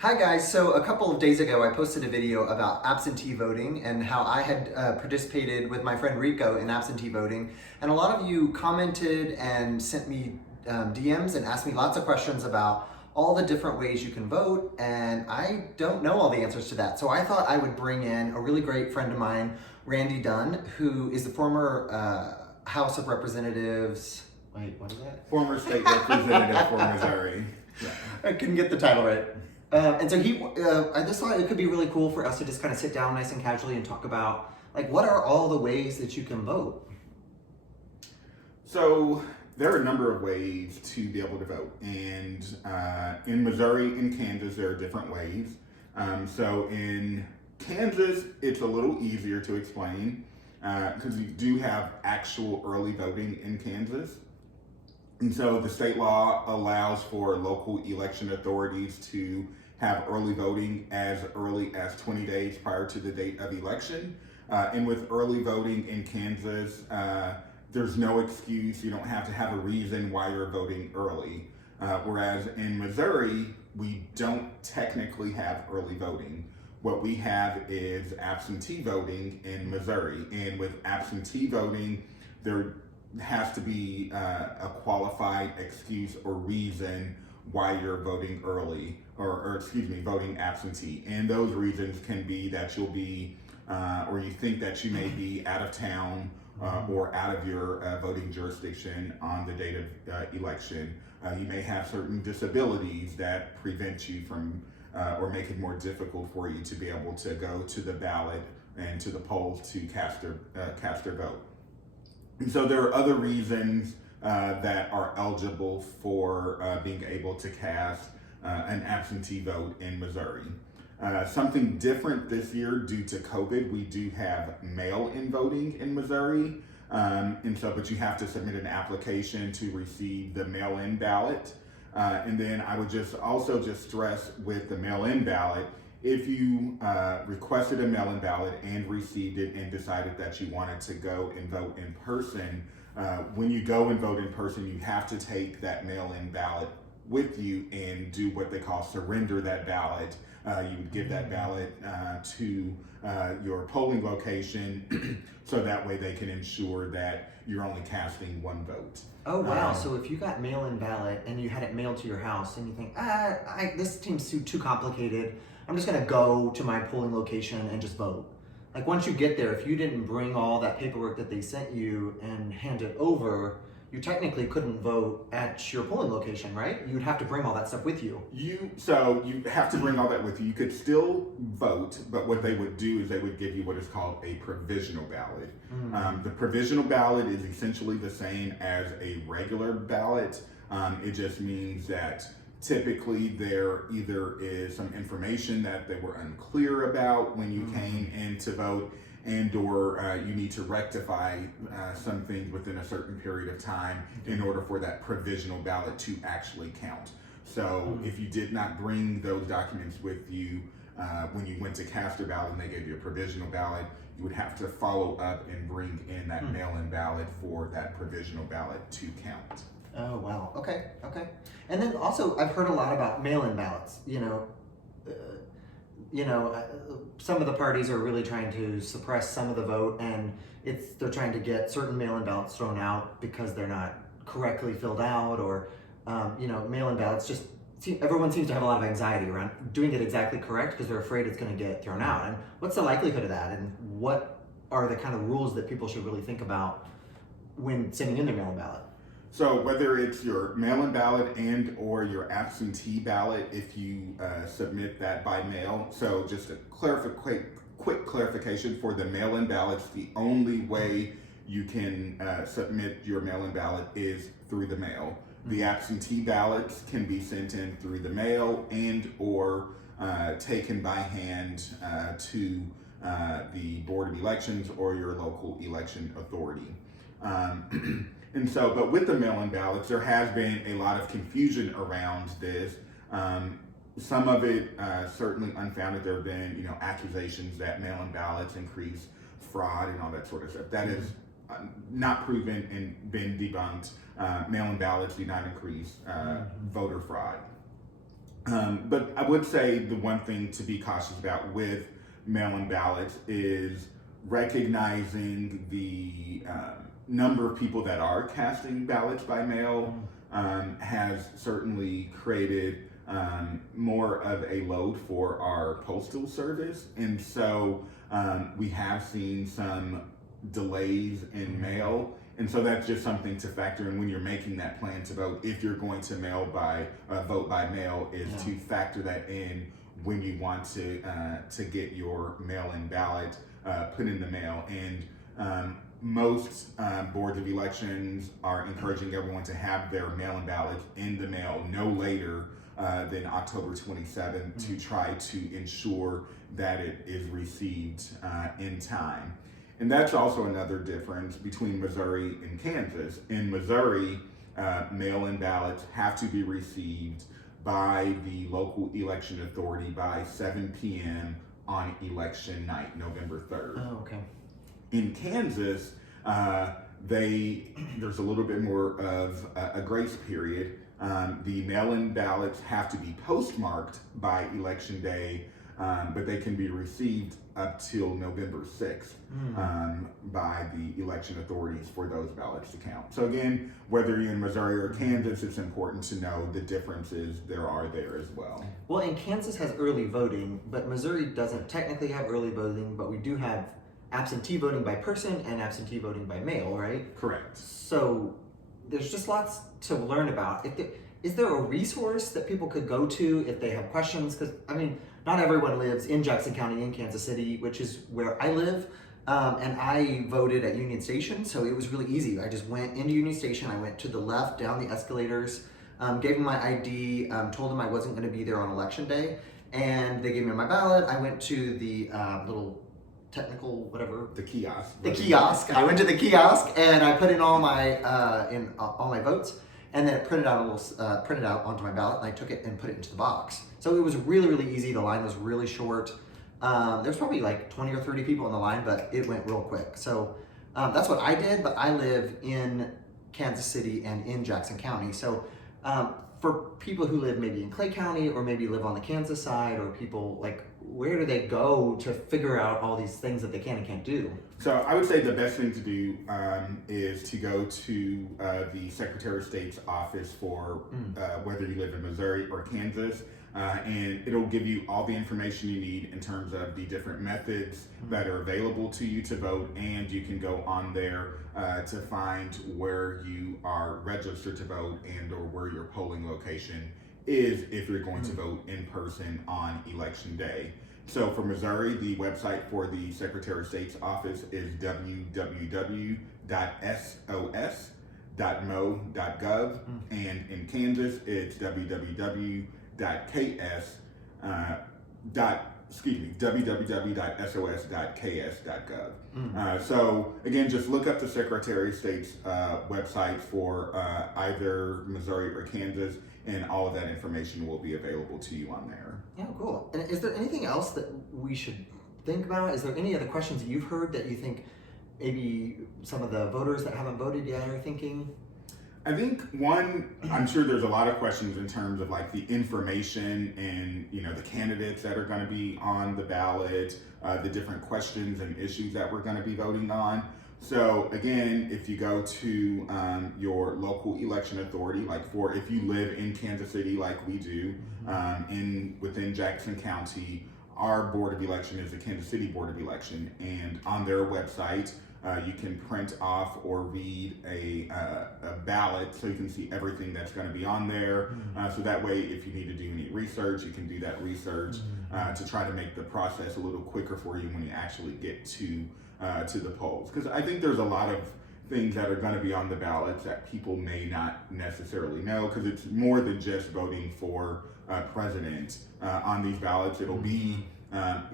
Hi guys, so a couple of days ago I posted a video about absentee voting and how I had participated with my friend Rico in absentee voting, and a lot of you commented and sent me DMs and asked me lots of questions about all the different ways you can vote, and I don't know all the answers to that. So I thought I would bring in a really great friend of mine, Randy Dunn, who is the former House of Representatives, wait, what is that? Former state representative for Missouri. Yeah. I couldn't get the title right. And so I just thought it could be really cool for us to just kind of sit down nice and casually and talk about, like, what are all the ways that you can vote? So there are a number of ways to be able to vote. And in Missouri and Kansas, there are different ways. So in Kansas, it's a little easier to explain because you do have actual early voting in Kansas. And so the state law allows for local election authorities to have early voting as early as 20 days prior to the date of election. And with early voting in Kansas, there's no excuse. You don't have to have a reason why you're voting early. Whereas in Missouri, we don't technically have early voting. What we have is absentee voting in Missouri. And with absentee voting, there has to be a qualified excuse or reason why you're voting early, or voting absentee. And those reasons can be that you'll be, or you think that you may be out of town or out of your voting jurisdiction on the date of election. You may have certain disabilities that prevent you from, or make it more difficult for you to be able to go to the ballot and to the polls to cast their vote. And so there are other reasons that are eligible for being able to cast an absentee vote in Missouri. Something different this year due to COVID, we do have mail-in voting in Missouri. But you have to submit an application to receive the mail-in ballot. And then I would just stress with the mail-in ballot, if you requested a mail-in ballot and received it and decided that you wanted to go and vote in person, when you go and vote in person, you have to take that mail-in ballot with you and do what they call surrender that ballot. You would give that ballot to your polling location so that way they can ensure that you're only casting one vote. Oh wow! So if you got mail-in ballot and you had it mailed to your house and you think, this seems too complicated, I'm just gonna go to my polling location and just vote. Like once you get there, if you didn't bring all that paperwork that they sent you and hand it over, you technically couldn't vote at your polling location, right? You'd have to bring all that stuff with you. So you have to bring all that with you. You could still vote, but what they would do is they would give you what is called a provisional ballot. The provisional ballot is essentially the same as a regular ballot. It just means that typically there either is some information that they were unclear about when you came in to vote, and or you need to rectify some things within a certain period of time in order for that provisional ballot to actually count. So if you did not bring those documents with you when you went to cast your ballot and they gave you a provisional ballot, you would have to follow up and bring in that mail-in ballot for that provisional ballot to count. Oh, wow. Okay. And then also, I've heard a lot about mail-in ballots. Some of the parties are really trying to suppress some of the vote, and they're trying to get certain mail-in ballots thrown out because they're not correctly filled out, or mail-in ballots everyone seems to have a lot of anxiety around doing it exactly correct because they're afraid it's going to get thrown out. And what's the likelihood of that? And what are the kind of rules that people should really think about when sending in their mail-in ballot? So whether it's your mail-in ballot and or your absentee ballot, if you submit that by mail, so just a quick clarification for the mail-in ballots, the only way you can submit your mail-in ballot is through the mail. The absentee ballots can be sent in through the mail and or taken by hand to the Board of Elections or your local election authority. But with the mail-in ballots, there has been a lot of confusion around this. Some of it certainly unfounded. There have been, accusations that mail-in ballots increase fraud and all that sort of stuff. That is not proven and been debunked. Mail-in ballots do not increase voter fraud. But I would say the one thing to be cautious about with mail-in ballots is recognizing the number of people that are casting ballots by mail has certainly created more of a load for our postal service. And so we have seen some delays in mail. And so that's just something to factor in when you're making that plan to vote. If you're going to vote by mail, is to factor that in when you want to get your mail-in ballot put in the mail. And most boards of elections are encouraging everyone to have their mail-in ballots in the mail no later than October 27th to try to ensure that it is received in time. And that's also another difference between Missouri and Kansas. In Missouri, mail-in ballots have to be received by the local election authority by 7 p.m. on election night, November 3rd. Oh, okay. In Kansas, there's a little bit more of a grace period. The mail-in ballots have to be postmarked by election day, but they can be received up till November 6th by the election authorities for those ballots to count. So again, whether you're in Missouri or Kansas, it's important to know the differences there are there as well. Well, and Kansas has early voting, but Missouri doesn't technically have early voting, but we do have absentee voting by person and absentee voting by mail, right? Correct. So there's just lots to learn about. Is there a resource that people could go to if they have questions? Because, I mean, not everyone lives in Jackson County in Kansas City, which is where I live. And I voted at Union Station, so it was really easy. I just went into Union Station, I went to the left, down the escalators, gave them my ID, told them I wasn't going to be there on election day, and they gave me my ballot. I went to the little technical whatever. The kiosk. The kiosk. I went to the kiosk and I put in all my all my votes, and then it printed out onto my ballot, and I took it and put it into the box. So it was really, really easy. The line was really short. There's probably like 20 or 30 people in the line, but it went real quick. So that's what I did, but I live in Kansas City and in Jackson County. So for people who live maybe in Clay County or maybe live on the Kansas side, or people like, where do they go to figure out all these things that they can and can't do? So I would say the best thing to do is to go to the Secretary of State's office for whether you live in Missouri or Kansas, and it'll give you all the information you need in terms of the different methods that are available to you to vote, and you can go on there to find where you are registered to vote and or where your polling location is if you're going to vote in person on election day. So for Missouri, the website for the Secretary of State's office is www.sos.mo.gov, and in Kansas, it's www.sos.ks.gov. So again, just look up the Secretary of State's website for either Missouri or Kansas, and all of that information will be available to you on there. Yeah, cool. And is there anything else that we should think about? Is there any other questions that you've heard that you think maybe some of the voters that haven't voted yet are thinking? I think one, I'm sure there's a lot of questions in terms of like the information and, you know, the candidates that are going to be on the ballot, the different questions and issues that we're going to be voting on. So again, if you go to your local election authority, like if you live in Kansas City like we do, within Jackson County, our Board of Election is the Kansas City Board of Election, and on their website, you can print off or read a ballot so you can see everything that's going to be on there. So that way, if you need to do any research, you can do that research to try to make the process a little quicker for you when you actually get to the polls. Because I think there's a lot of things that are going to be on the ballots that people may not necessarily know, because it's more than just voting for president. On these ballots, it'll be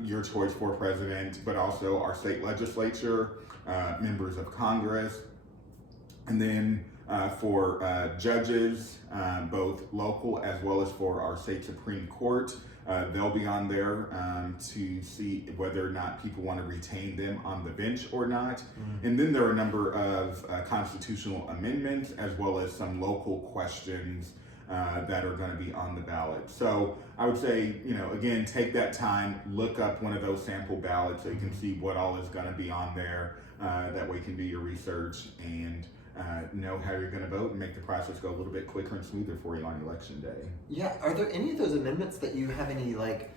your choice for president, but also our state legislature, members of Congress, and then for judges, both local as well as for our state Supreme Court. They'll be on there to see whether or not people want to retain them on the bench or not. And then there are a number of constitutional amendments as well as some local questions that are going to be on the ballot. So I would say, again, take that time, look up one of those sample ballots so you can see what all is going to be on there. That way you can do your research and know how you're going to vote and make the process go a little bit quicker and smoother for you on election day. Yeah, are there any of those amendments that you have any like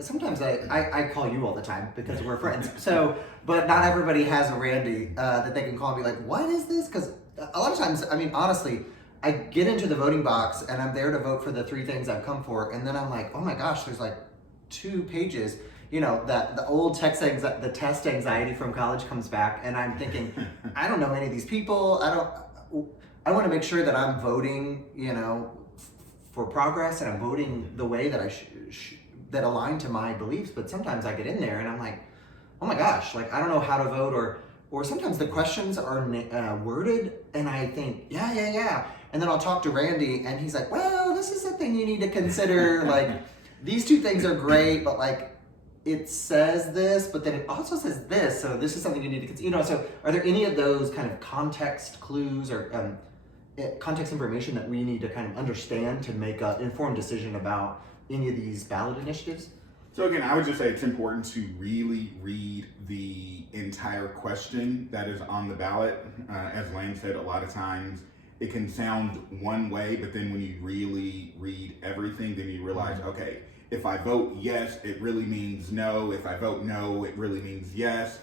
sometimes I call you all the time because we're friends. So, but not everybody has a Randy that they can call and be like, what is this? Because a lot of times, I mean, honestly, I get into the voting box and I'm there to vote for the 3 things I've come for. And then I'm like, oh my gosh, there's like 2 pages, that the old test anxiety from college comes back. And I'm thinking, I don't know any of these people. I want to make sure that I'm voting, for progress and I'm voting the way that I that align to my beliefs. But sometimes I get in there and I'm like, oh my gosh, like I don't know how to vote, or sometimes the questions are worded and I think, yeah. And then I'll talk to Randy and he's like, well, this is the thing you need to consider. Like these 2 things are great, but like it says this, but then it also says this. So this is something you need to consider. So are there any of those kind of context clues or context information that we need to kind of understand to make an informed decision about any of these ballot initiatives? So again, I would just say it's important to really read the entire question that is on the ballot. As Lane said, a lot of times it can sound one way, but then when you really read everything, then you realize, okay, if I vote yes, it really means no. If I vote no, it really means yes.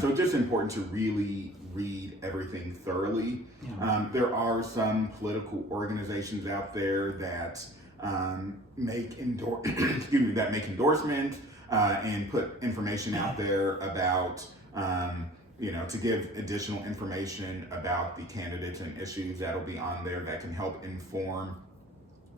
So it's just important to really read everything thoroughly. Yeah. There are some political organizations out there that make endorsements and put information out there about to give additional information about the candidates and issues that'll be on there that can help inform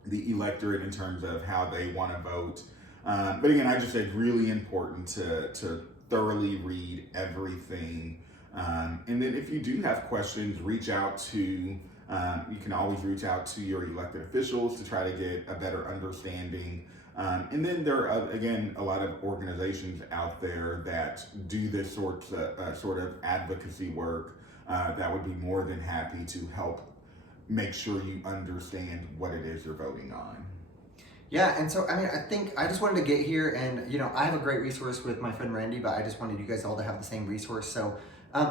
the electorate in terms of how they want to vote. But again, I just said really important to thoroughly read everything. And then if you do have questions, reach out to, you can always reach out to your elected officials to try to get a better understanding. And then there are, again, a lot of organizations out there that do this sort of advocacy work that would be more than happy to help make sure you understand what it is you're voting on. Yeah, and so, I mean, I think I just wanted to get here and, I have a great resource with my friend Randy, but I just wanted you guys all to have the same resource. So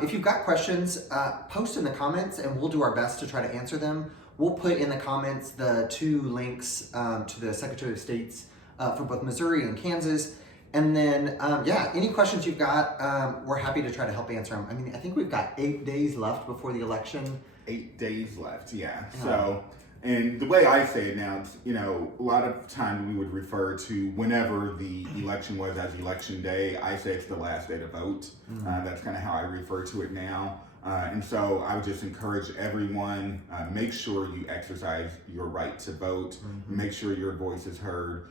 if you've got questions, post in the comments and we'll do our best to try to answer them. We'll put in the comments the 2 links to the Secretary of State's for both Missouri and Kansas. And then, any questions you've got, we're happy to try to help answer them. I mean, I think we've got 8 days left before the election. 8 days left, yeah. So, and the way I say it now, it's, a lot of time we would refer to whenever the election was as election day. I say it's the last day to vote. That's kind of how I refer to it now. And so I would just encourage everyone, make sure you exercise your right to vote. Make sure your voice is heard.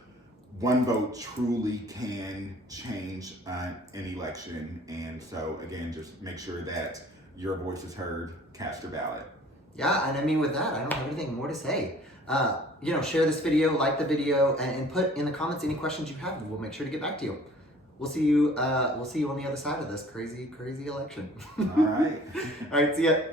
One vote truly can change an election. And so again, just make sure that your voice is heard, cast your ballot. Yeah, and I mean with that, I don't have anything more to say. Share this video, like the video, and put in the comments any questions you have, and we'll make sure to get back to you. We'll see you on the other side of this crazy election. All right. All right, see ya.